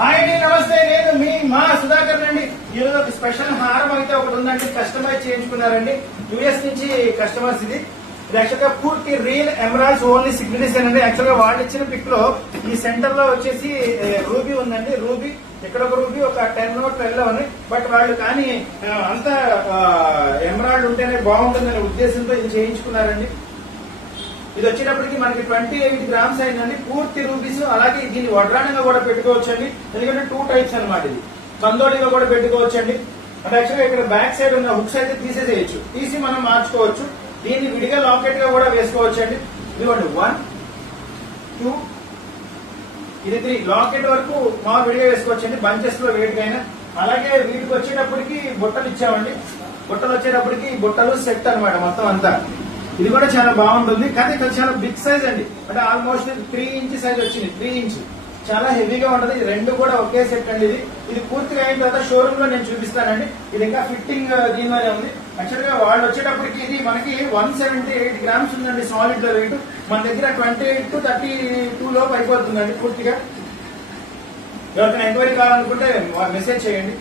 Hi అండి, నమస్తే. నేను మీ మా సుధాకర్ అండి. ఈరోజు ఒక స్పెషల్ హారం అయితే ఒకటి ఉందండి, కస్టమైజ్ చేయించుకున్నారండి. యూఎస్ నుంచి కస్టమర్స్. ఇది యాక్చువల్ గా పూర్తి రియల్ ఎమరాల్డ్స్ ఓన్లీ సిగ్నిటీస్ అండి. యాక్చువల్ గా వాళ్ళు ఇచ్చిన పిక్ లో ఈ సెంటర్ లో వచ్చేసి రూబీ ఉందండి. రూబీ ఇక్కడ ఒక రూబీ ఒక 10 నోట్ 12 ఉన్నాయి. బట్ వాళ్ళు కానీ అంతా ఎమరాల్డ్ ఉంటేనే బాగుంటుందనే ఉద్దేశంతో ఇది చేయించుకున్నారండి. ఇది వచ్చేటప్పటికి మనకి 28 గ్రామ్స్ అయిందండి. పూర్తి రూపీస్. అలాగే దీన్ని వడ్రాణంగా కూడా పెట్టుకోవచ్చు అండి. ఎందుకంటే 2 టైప్స్ అనమాట. ఇది కందోడిగా కూడా పెట్టుకోవచ్చు అండి. అంటే యాక్చువల్గా ఇక్కడ బ్యాక్ సైడ్ ఉన్న హుక్స్ అయితే తీసేసేయచ్చు, తీసి మనం మార్చుకోవచ్చు. దీన్ని విడిగా లాకెట్ గా కూడా వేసుకోవచ్చు అండి. ఇదిగోండి 1 2 ఇది 3 లాకెట్ వరకు మా విడిగా వేసుకోవచ్చు అండి, బంచెస్ లో వెయిట్ అయినా. అలాగే వీటికి వచ్చేటప్పటికి బుట్టలు ఇచ్చామండి. బుట్టలు వచ్చేటప్పటికి బుట్టలు సెట్ అనమాట మొత్తం అంతా. ఇది కూడా చాలా బాగుంటుంది, కానీ చాలా బిగ్ సైజ్ అండి. అంటే ఆల్మోస్ట్ 3 ఇంచ్ సైజ్ వచ్చింది. 3 ఇంచ్ చాలా హెవీగా ఉంటుంది. ఇది రెండు కూడా ఒకే సెట్ అండి. ఇది పూర్తిగా అయిన తర్వాత షోరూమ్ లో నేను చూపిస్తానండి. ఇది ఇంకా ఫిట్టింగ్ దీనిలోనే ఉంది. యాక్చువల్ గా వాళ్ళు వచ్చేటప్పటికి ఇది మనకి 178 గ్రామ్స్ ఉందండి సాలిడ్ లో వెయిట్. మన దగ్గర 28 to 32 లోపు అయిపోతుందండి పూర్తిగా. ఎవరికైనా ఎంక్వైరీ కావాలనుకుంటే మెసేజ్ చేయండి.